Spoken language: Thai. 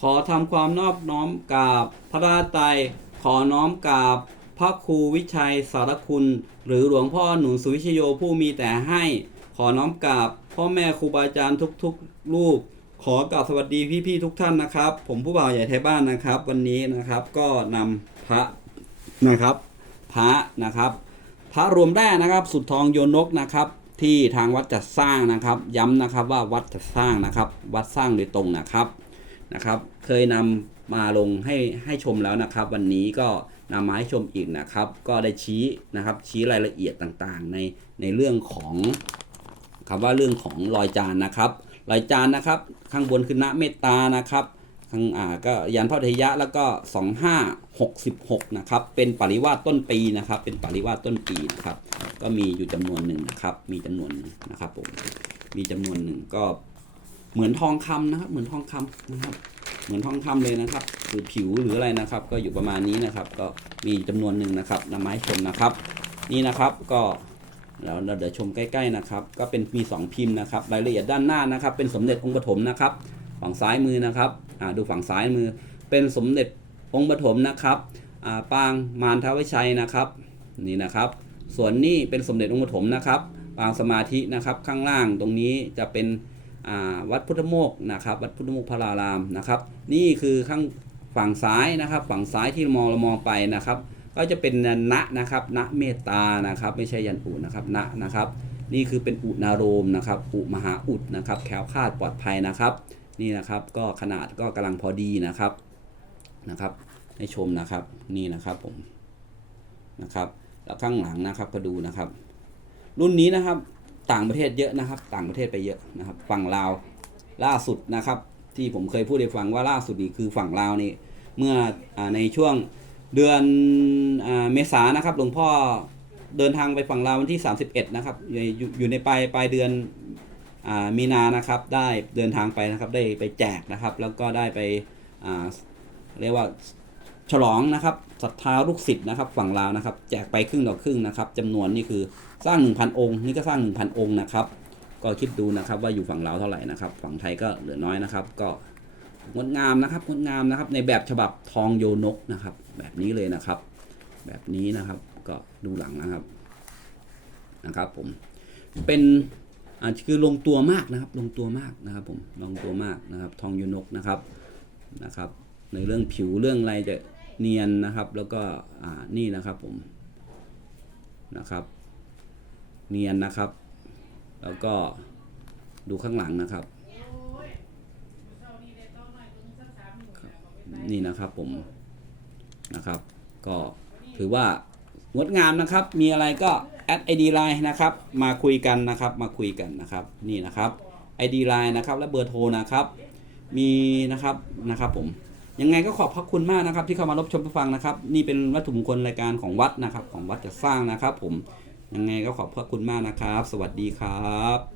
ขอทำความนอบน้อมกราบพระราตรัยขอน้อมกราบพระครูวิชัยสารคุณ หรือหลวงพ่อหนุนสุวิชโยผู้มีแต่ให้ ขอน้อมกราบพ่อแม่ครูบาอาจารย์ทุกๆลูกขอกราบสวัสดีพี่ๆทุกท่านนะครับ ผมผู้บ่าวใหญ่ไทยบ้านนะครับ วันนี้นะครับก็นำพระนะครับ พระนะครับ พระรวมแร่นะครับ สุดทองโยนกนะครับ ที่ทางวัดจัดสร้างนะครับ ย้ำนะครับว่าวัดจัดสร้างนะครับ วัดสร้างโดยตรงนะครับ นะครับ เคยนำมาลงให้ให้ชมแล้วนะครับ วันนี้ก็นำมาให้ชมอีกนะครับ ก็ได้ชี้นะครับชี้รายละเอียดต่างๆ ในในเรื่องของคำว่าเรื่องของรอยจานนะครับ รอยจานนะครับ ข้างบนคือณเมตตานะครับข้างอ่าก็ยันพระทยะแล้วก็ 2566 นะครับ เป็นปริวาสต้นปีนะครับ เป็นปริวาสต้นปีนะครับ ก็มีอยู่จำนวนหนึ่งนะครับ มีจำนวนหนึ่งนะครับผมมีจำนวนหนึ่งก็ เหมือนทองคำนะครับ เหมือนทองคำนะครับ เหมือนทองคำเลยนะครับหรือผิวหรืออะไรนะครับ ก็อยู่ประมาณนี้นะครับ ก็มีจำนวนหนึ่งนะครับนำมาให้ชมนะครับ นี่นะครับก็แล้วเราเดี๋ยวชมใกล้ๆนะครับ ก็เป็นมีสองพิมพ์นะครับ รายละเอียดด้านหน้านะครับ เป็นสมเด็จองค์ปฐมนะครับ ฝั่งซ้ายมือนะครับอ่าดูฝั่งซ้ายมือ เป็นสมเด็จองค์ปฐมนะครับอ่าปางมารทวิชัยนะครับนี่นะครับ ส่วนนี้เป็นสมเด็จองค์ปฐมนะครับ ปางสมาธินะครับ ข้างล่างตรงนี้จะเป็น วัดพุทธโมกนะครับวัดพุทธโมกพระรารามนะครับ นี่คือข้างฝั่งซ้ายนะครับ ฝั่งซ้ายที่มองเรามองไปนะครับ ก็จะเป็นณนะครับณเมตตานะครับ ไม่ใช่ยันอุนะครับณนะครับ นี่คือเป็นอุณารมนะครับอุมหาอุดนะครับแคล้วคลาดปลอดภัยนะครับ นี่นะครับก็ขนาดก็กำลังพอดีนะครับนะครับ ให้ชมนะครับนี่นะครับผมนะครับแล้วข้างหลังนะครับก็ดูนะครับ รุ่นนี้นะครับ ต่างประเทศเยอะนะครับ ต่างประเทศไปเยอะนะครับ ฝั่งลาวล่าสุดนะครับ ที่ผมเคยพูดให้ฟังว่าล่าสุดนี่คือฝั่งลาวนี่เมื่ออในช่วงเดือนอเมษานะครับ หลวงพ่อเดินทางไปฝั่งลาววันที่ 31 นะครับอยู่อยู่อยู่ในปลายปลายเดือนอมีนานะครับ ได้เดินทางไปนะครับ ได้ไปแจกนะครับ แล้วก็ได้ไปเรียกว่า ฉลองนะครับศรัทธาลูกศิษย์นะครับฝั่งลาวนะครับ แจกไปครึ่งต่อครึ่งนะครับจำนวนนี่คือสร้าง 1,000 องค์ นี่ก็สร้าง 1,000 องค์นะครับ ก็คิดดูนะครับว่าอยู่ฝั่งลาวเท่าไหร่นะครับ ฝั่งไทยก็เหลือน้อยนะครับ ก็งดงามนะครับงดงามนะครับ ในแบบฉบับทองโยนกนะครับ แบบนี้เลยนะครับ แบบนี้นะครับก็ดูหลังนะครับนะครับผมเป็นอ่าคือลงตัวมากนะครับ ลงตัวมากนะครับ ผมลงตัวมากนะครับ ทองยูนกนะครับนะครับ ในเรื่องผิวเรื่องอะไรจะ เนียนนะครับแล้วก็นี่นะครับผมนะครับ เนียนนะครับ แล้วก็ดูข้างหลังนะครับ นี่นะครับผมนะครับ ก็ถือว่างดงามนะครับ มีอะไรก็แอดไอดีไลน์นะครับ มาคุยกันนะครับ มาคุยกันนะครับ นี่นะครับไอดีไลน์นะครับ และเบอร์โทรนะครับ มีนะครับนะครับผม ยังไงก็ขอบพระคุณมากนะครับ ที่เข้ามารับชมฟังนะครับ นี่เป็นวัตถุมงคลรายการของวัดนะครับ ของวัดจะสร้างนะครับ ผมยังไงก็ขอบพระคุณมากนะครับ สวัสดีครับ